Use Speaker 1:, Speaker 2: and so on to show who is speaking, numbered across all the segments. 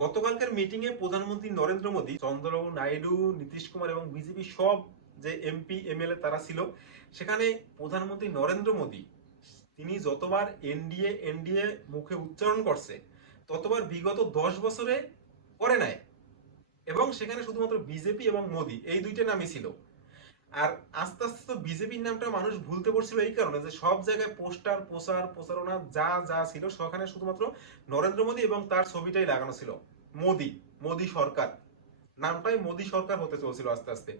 Speaker 1: গতকালকের মিটিং এ প্রধানমন্ত্রী নরেন্দ্র মোদী, চন্দ্রবাবু নাইডু, নীতিশ কুমার এবং বিজেপি সব যে এমপি এমএলএ তারা ছিল, সেখানে প্রধানমন্ত্রী নরেন্দ্র মোদী, তিনি যতবার এনডিএ এনডিএ মুখে উচ্চারণ করছে, ততবার বিগত দশ বছরে করে নাই। এবং সেখানে শুধুমাত্র বিজেপি এবং মোদী, এই দুইটা নামই ছিল। আর আস্তে আস্তে তো বিজেপির নামটা মানুষ ভুলতে পড়ছিল এই কারণে যে সব জায়গায় পোস্টার, প্রচার, প্রচারণা যা যা ছিল, সেখানে শুধুমাত্র নরেন্দ্র মোদী এবং তার ছবিটাই লাগানো ছিল। মোদী মোদী সরকার। নামটাই মোদী সরকার হতে চলছিল আস্তে আস্তে।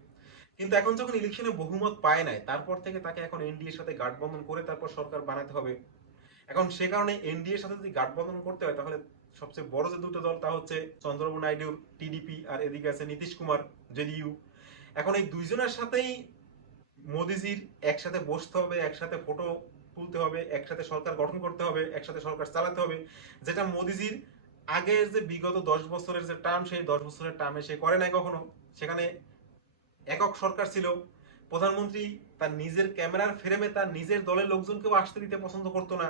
Speaker 1: কিন্তু এখন যখন ইলেকশনে বহুমত পায় নাই, তারপর থেকে তাকে এখন এনডিএর সাথে গাঠবন্ধন করে তারপর সরকার বানাতে হবে। এখন সে কারণে এনডিএর সাথে যদি গাঠবন্ধন করতে হয়, তাহলে সবচেয়ে বড় যে দুটো দল তা হচ্ছে চন্দ্রবাবু নাইডুর টিডিপি আর এদিকে আছে নীতিশ কুমার, জেডিইউ। এখন এই দুইজনের সাথেই মোদিজির একসাথে বসতে হবে, একসাথে ফটো তুলতে হবে, একসাথে সরকার গঠন করতে হবে, একসাথে সরকার চালাতে হবে, যেটা মোদিজির আগের যে বিগত দশ বছরের যে টার্ম সেই দশ বছরের টার্মে সে করে নাই কখনো। সেখানে একক সরকার ছিল। প্রধানমন্ত্রী তার নিজের ক্যামেরার ফ্রেমে তার নিজের দলের লোকজনকেও আসতে দিতে পছন্দ করতো না।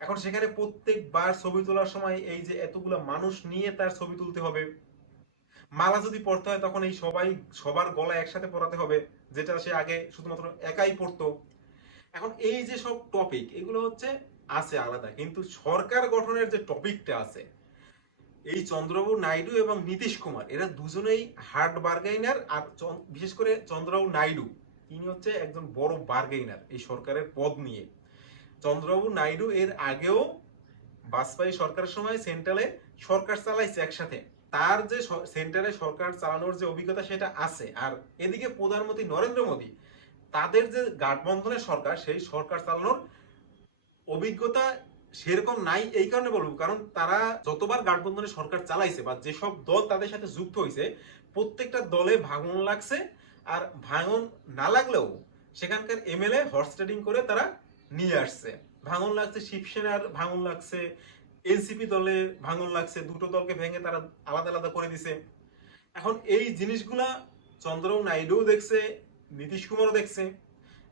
Speaker 1: এখন সেখানে প্রত্যেকবার ছবি তোলার সময় এই যে এতগুলো মানুষ নিয়ে তার ছবি তুলতে হবে। মালা যদি পড়তে হয়, তখন এই সবাই সবার গলা একসাথে পড়াতে হবে, যেটা সে আগে শুধুমাত্র একাই পড়তো এখন এই যে সব টপিক এগুলো হচ্ছে আছে আলাদা। কিন্তু সরকার গঠনের যে টপিকটা আছে এই চন্দ্রবাবু নাইডু এবং নীতিশ কুমার, এরা দুজনেই হার্ড বার্গেইনার আর বিশেষ করে চন্দ্রবাবু নাইডু, তিনি হচ্ছে একজন বড় বার্গেইনার এই সরকারের পদ নিয়ে। চন্দ্রবাবু নাইডু এর আগেও বাজপেয়ী সরকারের সময় সেন্ট্রালে সরকার চালাইছে একসাথে। তার যে সেন্টারে সরকার চালানোর যে অভিজ্ঞতা সেটা আছে। আর এদিকে প্রধানমন্ত্রী নরেন্দ্র মোদী, তাদের যে গাঠবন্ধনের সরকার, সেই সরকার চালানোর অভিজ্ঞতা সেরকম নাই এই কারণে বলব, কারণ তারা যতবার গাঠবন্ধনের সরকার চালাইছে বা যেসব দল তাদের সাথে যুক্ত হয়েছে প্রত্যেকটা দলে ভাঙন লাগছে আর ভাঙন না লাগলেও সেখানকার এমএলএ হর্স ট্রেডিং করে তারা নিয়ে আসছে। ভাঙন লাগছে শিবসেনার, ভাঙন লাগছে এনসিপি দলে ভাঙন লাগছে, দুটো দলকে ভেঙে তারা আলাদা আলাদা করে দিছে। এখন এই জিনিসগুলা চন্দ্রবাবু নাইডুও দেখছে, নীতিশ কুমারও দেখছে।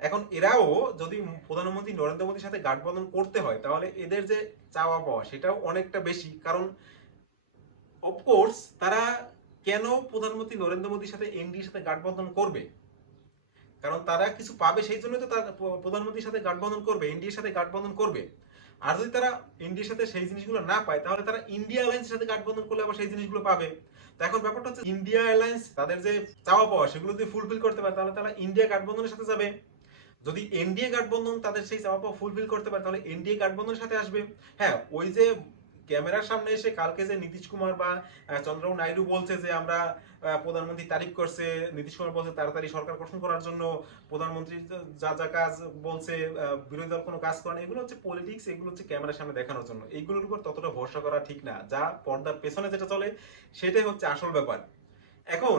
Speaker 1: এখন এরাও যদি প্রধানমন্ত্রী নরেন্দ্র মোদীর সাথে গাঠবন্ধন করতে হয়, তাহলে এদের যে চাওয়া পাওয়া সেটাও অনেকটা বেশি। কারণ অফকোর্স তারা কেন প্রধানমন্ত্রী নরেন্দ্র মোদীর সাথে এনডির সাথে গাঠবন্ধন করবে? কারণ তারা কিছু পাবে, সেই জন্য তো তারা প্রধানমন্ত্রীর সাথে গাঠবন্ধন করবে, এনডিএর সাথে গাঠবন্ধন করবে। আর যদি তারা এনডিএর সাথে সেই জিনিসগুলো না পায়, তাহলে তারা ইন্ডিয়া অ্যালায়েন্সের সাথে গাঠবন্ধন করলে আবার সেই জিনিসগুলো পাবে। তো এখন ব্যাপারটা হচ্ছে, ইন্ডিয়া এয়ারলাইন্স তাদের যে চাওয়া পাওয়া, সেগুলো যদি ফুলফিল করতে পারে, তাহলে তারা ইন্ডিয়া গাঠবন্ধনের সাথে যাবে। যদি এনডিএ গাঠবন্ধন তাদের সেই পাওয়া ফুলফিল করতে পারে, তাহলে এনডিএ গাঠবন্ধনের সাথে আসবে। হ্যাঁ ওই যে ক্যামেরার সামনে এসে কালকে যে নীতিশ কুমার বা চন্দ্রবাবু নাইডু বলছে যে আমরা প্রধানমন্ত্রী তারিফ করছে, নীতিশ কুমার বলছে তাড়াতাড়ি সরকার গঠন করার জন্য প্রধানমন্ত্রী যা যা কাজ বলছে বিরোধী দল কোনো কাজ করে এগুলো হচ্ছে পলিটিক্স এগুলো হচ্ছে ক্যামেরার সামনে দেখানোর জন্য। এইগুলোর উপর ততটা ভরসা করা ঠিক না, যা পর্দার পেছনে যেটা চলে, সেটাই হচ্ছে আসল ব্যাপার। এখন,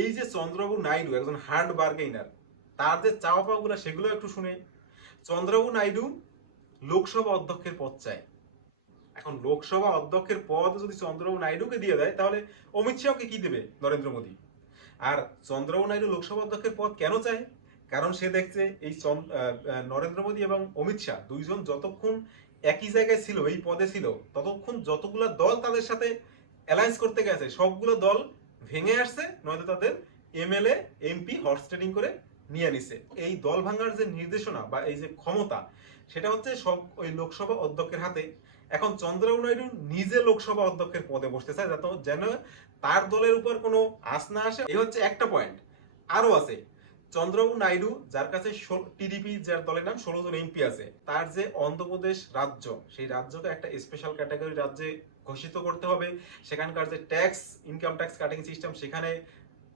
Speaker 1: এই যে চন্দ্রবাবু নাইডু, একজন হার্ড বার্গেইনার তার যে চাওয়া পাওয়াগুলো সেগুলো একটু শুনে চন্দ্রবাবু নাইডু লোকসভা অধ্যক্ষের পদ চায়। এখন লোকসভা অধ্যক্ষের পদ যদি চন্দ্রবাবু নাইডুকে দিয়ে দেয়, তাহলে অমিত শাহকে কি দেবে নরেন্দ্র মোদী? আর চন্দ্রবাবু নাইডু লোকসভা অধ্যক্ষের পদ কেন চায়? কারণ সে দেখছে এই নরেন্দ্র মোদী এবং অমিত শাহ দুইজন যতক্ষণ একই জায়গায় ছিল, এই পদে ছিল, ততক্ষণ যতগুলো দল তাদের সাথে অ্যালায়েন্স করতে গেছে, সবগুলো দল ভেঙে আসছে, নয়তো তাদের এমএলএ, এমপি হর্স ট্রেডিং করে নিয়ে নিছে। এই দল ভাঙার যে নির্দেশনা বা এই যে ক্ষমতা, সেটা হচ্ছে সব ওই লোকসভা অধ্যক্ষের হাতে। এখন চন্দ্রবাবু নাইডু নিজে লোকসভা অধ্যক্ষের পদে বসতে চায়, যাতে যেন তার দলের উপর কোনো আস না আসে। এই হচ্ছে একটা পয়েন্ট আরও আছে চন্দ্রবাবু নাইডু, যার কাছে টিডিপি যার দলের নাম ষোলো জন এমপি আছে, তার যে অন্ধ্রপ্রদেশ রাজ্য, সেই রাজ্যকে একটা স্পেশাল ক্যাটাগরি রাজ্যে ঘোষিত করতে হবে। সেখানকার যে tax income tax cutting system সেখানে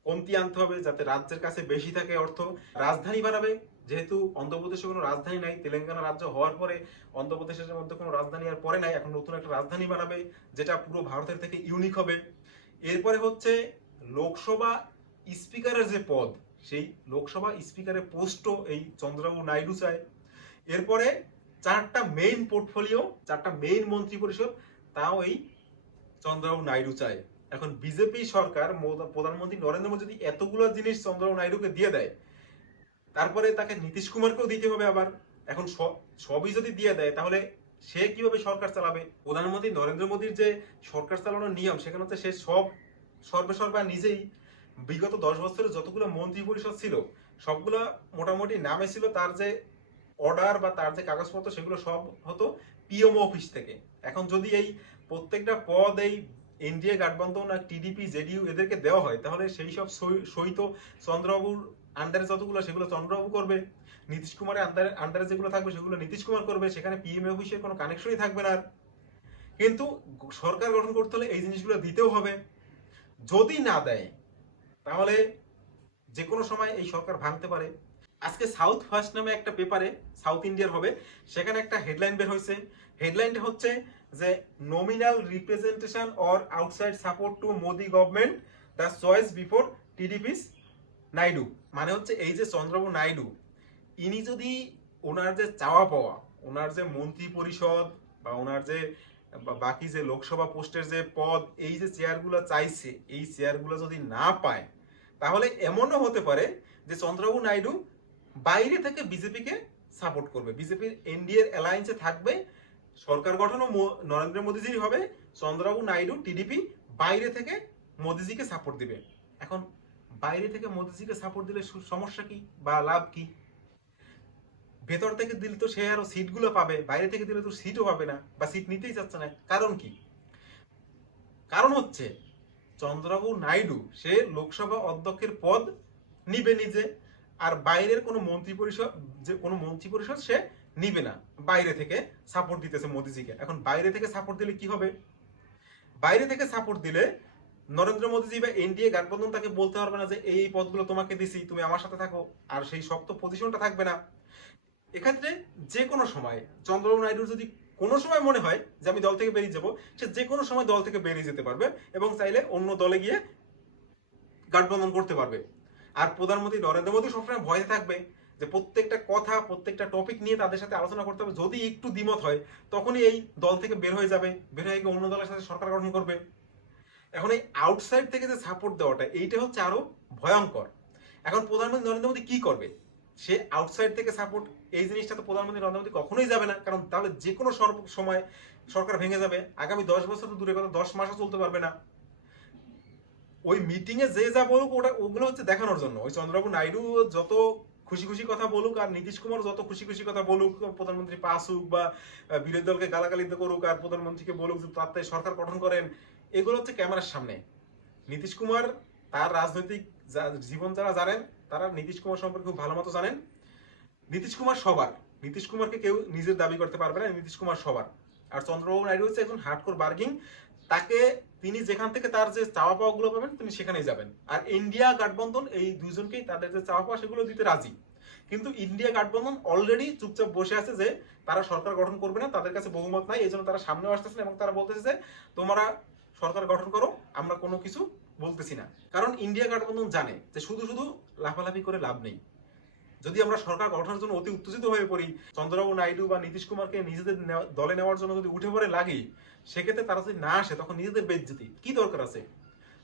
Speaker 1: কমতি আনতে হবে যাতে রাজ্যের কাছে বেশি থাকে অর্থ। রাজধানী বানাবে, যেহেতু অন্ধ্রপ্রদেশে কোনো রাজধানী নাই, তেলেঙ্গানা রাজ্য হওয়ার পরে অন্ধ্রপ্রদেশের মধ্যে কোনো রাজধানী আর পরে নাই, এখন নতুন একটা রাজধানী বানাবে, যেটা পুরো ভারতের থেকে ইউনিক হবে। এরপরে হচ্ছে লোকসভা স্পিকারের যে পদ, সেই লোকসভা স্পিকারের পোস্টও এই চন্দ্রবাবু নাইডু চায়। এরপরে চারটা মেইন পোর্টফোলিও চারটা মেইন মন্ত্রী পরিষদ, তাও এই চন্দ্রবাবু নাইডু চায়। এখন বিজেপি সরকার প্রধানমন্ত্রী নরেন্দ্র মোদী যদি এতগুলো জিনিস চন্দ্রবাবু নাইডুকে দিয়ে দেয়, তারপরে তাকে নীতিশ কুমারকেও দিতে হবে আবার। এখন সবই যদি দিয়ে দেয়, তাহলে সে কীভাবে সরকার চালাবে? প্রধানমন্ত্রী নরেন্দ্র মোদীর যে সরকার চালানোর নিয়ম, সেখানে হচ্ছে সে সব সর্বে সর্বা নিজেই। বিগত দশ বছরে যতগুলো মন্ত্রী পরিষদ ছিল, সবগুলো মোটামুটি নামে ছিল তার যে অর্ডার বা তার যে কাগজপত্র, সেগুলো সব হতো পিএমও অফিস থেকে। এখন যদি এই প্রত্যেকটা পদ এই এনডিএ গাঠবন্ধন আর টিডিপি জেডিইউ এদেরকে দেওয়া হয়, তাহলে সেই সব সই- তো চন্দ্রবাবুর আন্ডারে যতগুলো, সেগুলো চন্দ্রবাবু করবে। নীতিশ কুমারের আন্ডারে আন্ডারে যেগুলো থাকবে, সেগুলো নীতিশ কুমার করবে, সেখানে পিএম অফিসের কোনো কানেকশনই থাকবে না আর। কিন্তু সরকার গঠন করতে হলে এই জিনিসগুলো দিতেও হবে। যদি না দেয়, তাহলে যে কোনো সময় এই সরকার ভাঙতে পারে। আজকে সাউথ ফার্স্ট নামে একটা পেপারে সাউথ ইন্ডিয়ার হবে, সেখানে একটা হেডলাইন বের হয়েছে। হেডলাইনটা হচ্ছে যে nominal representation or outside support to Modi government the choice before TDP's Naidu মানে হচ্ছে এই যে চন্দ্রবাবু নাইডু, ইনি যদি ওনার যে চাওয়া পাওয়া, ওনার যে মন্ত্রী পরিষদ বা ওনার যে বাকি যে লোকসভা পোস্টের যে পদ, এই যে চেয়ারগুলো চাইছে, এই চেয়ারগুলো যদি না পায়, তাহলে এমনও হতে পারে যে চন্দ্রবাবু নাইডু বাইরে থেকে বিজেপিকে সাপোর্ট করবে। বিজেপির এনডিএর অ্যালায়েন্সে থাকবে সরকার গঠনও নরেন্দ্র মোদীজির হবে চন্দ্রবাবু নাইডু টিডিপি বাইরে থেকে মোদীজিকে সাপোর্ট দিবে। এখন বাইরে থেকে মোদীজিকে সাপোর্ট দিলে সমস্যা কি বা লাভ কি? ভেতর থেকে দিলে তো সে আরও সিটগুলো পাবে, বাইরে থেকে দিলে তো সিটও পাবে না বা সিট নিতেই চাচ্ছে না। কারণ কি? কারণ হচ্ছে চন্দ্রবাবু নাইডু, সে লোকসভা অধ্যক্ষের পদ নিবে নিজে, আর বাইরের কোনো মন্ত্রী পরিষদ যে কোনো মন্ত্রী পরিষদ সে নিবে না। বাইরে থেকে সাপোর্ট দিতেছে মোদিজিকে। এখন বাইরে থেকে সাপোর্ট দিলে কি হবে? বাইরে থেকে সাপোর্ট দিলে নরেন্দ্র মোদীজি বা এনডিএ গঠবন্ধন তাকে বলতে পারবে না যে, এই পদগুলো তোমাকে দিছি, তুমি আমার সাথে থাকো। আর সেই শক্ত পজিশনটা থাকবে না। এক্ষেত্রে যে কোনো সময় চন্দ্রবাবু নাইডুর যদি কোনো সময় মনে হয় যে, আমি দল থেকে বেরিয়ে যাব, সে যে কোনো সময় দল থেকে বেরিয়ে যেতে পারবে এবং চাইলে অন্য দলে গিয়ে গাঠবন্ধন করতে পারবে। আর প্রধানমন্ত্রী নরেন্দ্র মোদী সবসময় ভয়ে থাকবে। যে প্রত্যেকটা কথা, প্রত্যেকটা টপিক নিয়ে তাদের সাথে আলোচনা করতে হবে। যদি একটু দ্বিমত হয়, তখনই এই দল থেকে বের হয়ে যাবে। বের হয়ে গিয়ে অন্য দলের সাথে সরকার গঠন করবে। এখন এই আউটসাইড থেকে যে সাপোর্ট দেওয়াটা, এইটা হচ্ছে আরও ভয়ঙ্কর। এখন প্রধানমন্ত্রী নরেন্দ্র মোদী কি করবে? সে আউটসাইড থেকে সাপোর্ট এই জিনিসটা তো প্রধানমন্ত্রী নরেন্দ্র মোদী কখনোই যাবে না। কারণ তাহলে যে কোনো সময় সরকার ভেঙে যাবে। আগামী দশ বছর তো দূরে কথা, দশ মাসও চলতে পারবে না। ওই মিটিং এ যে যা বলুক, ওটা ওগুলো হচ্ছে দেখানোর জন্য। ওই চন্দ্রবাবু নাইডু যত খুশি খুশি কথা বলুক আর নীতিশ কুমার যত খুশি খুশি কথা বলুক, প্রধানমন্ত্রী পাস হোক বা বিরোধী দলকে গালাগালিতে করুক আর প্রধানমন্ত্রীকে বলুক যে তাতে সরকার গঠন করেন, এগুলো হচ্ছে ক্যামেরার সামনে। নীতিশ কুমার তার রাজনৈতিক জীবন যারা জানেন, তারা নীতিশ কুমার সম্পর্কে খুব ভালো মতো জানেন। নীতিশ কুমার সবার। নীতিশ কুমারকে কেউ নিজের দাবি করতে পারবে না, নীতিশ কুমার সবার। আর চন্দ্রবাবু নাইডু হচ্ছে একজন হার্ডকোর বার্গিং তাকে তিনি যেখান থেকে তার যে চাওয়া পাওয়া গুলো পাবেন, তিনি সেখানেই যাবেন। আর ইন্ডিয়া গাঠবন্ধন, এই দুইজনকেই তাদের যে চাওয়া পাওয়া, সেগুলো দিতে রাজি। কিন্তু ইন্ডিয়া গাঠবন্ধন অলরেডি চুপচাপ বসে আছে যে, তারা সরকার গঠন করবে না, তাদের কাছে বহুমত নাই এই জন্য তারা সামনে আসতেছে এবং তারা বলতেছে যে, তোমরা সরকার গঠন করো, আমরা কোনো কিছু বলতেছি না। কারণ ইন্ডিয়া গাঠবন্ধন জানে যে, শুধু শুধু লাফালাফি করে লাভ নেই। যদি আমরা সরকার গঠনের জন্য অতি উত্তেজিত হয়ে পড়ি, চন্দ্রবাবু নাইডু বা নীতিশ কুমারকে নিজেদের দলে নেওয়ার জন্য যদি উঠে পড়ে লাগে, সেক্ষেত্রে তারা যদি না আসে, তখন নিজেদের বেজ্জতি কি দরকার আছে?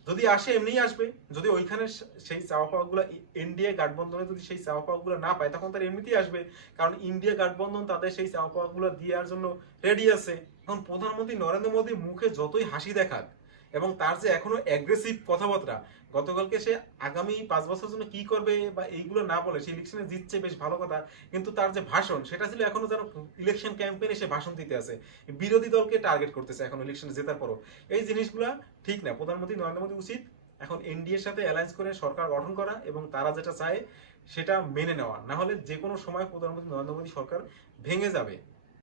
Speaker 1: যদি আসে, এমনিই আসবে। যদি ওইখানে সেই চাওয়া পাওয়াগুলো ইন্ডিয়া গাঠবন্ধনে যদি সেই চাওয়া পাওয়াগুলো না পায়, তখন তারা এমনিতেই আসবে। কারণ ইন্ডিয়া গাঠবন্ধন তাদের সেই চাওয়া পাওয়াগুলো দেওয়ার জন্য রেডি আছে। এখন প্রধানমন্ত্রী নরেন্দ্র মোদী মুখে যতই হাসি দেখাক, এবং তার যে এখনও অ্যাগ্রেসিভ কথাবার্তা গতকালকে সে আগামী পাঁচ বছরের জন্য কি করবে বা এইগুলো না বলে সে ইলেকশনে জিতছে, বেশ ভালো কথা। কিন্তু তার যে ভাষণ, সেটা ছিল এখনও যেন ইলেকশন ক্যাম্পেইনে সে ভাষণ দিতে আছে। বিরোধী দলকে টার্গেট করতেছে এখন ইলেকশন জেতার পরও। এই জিনিসগুলা ঠিক না। প্রধানমন্ত্রী নরেন্দ্র মোদী উচিত এখন এনডিএর সাথে অ্যালায়েন্স করে সরকার গঠন করা এবং তারা যেটা চায় সেটা মেনে নেওয়া। না হলে যে কোনো সময় প্রধানমন্ত্রী নরেন্দ্র মোদী সরকার ভেঙে যাবে।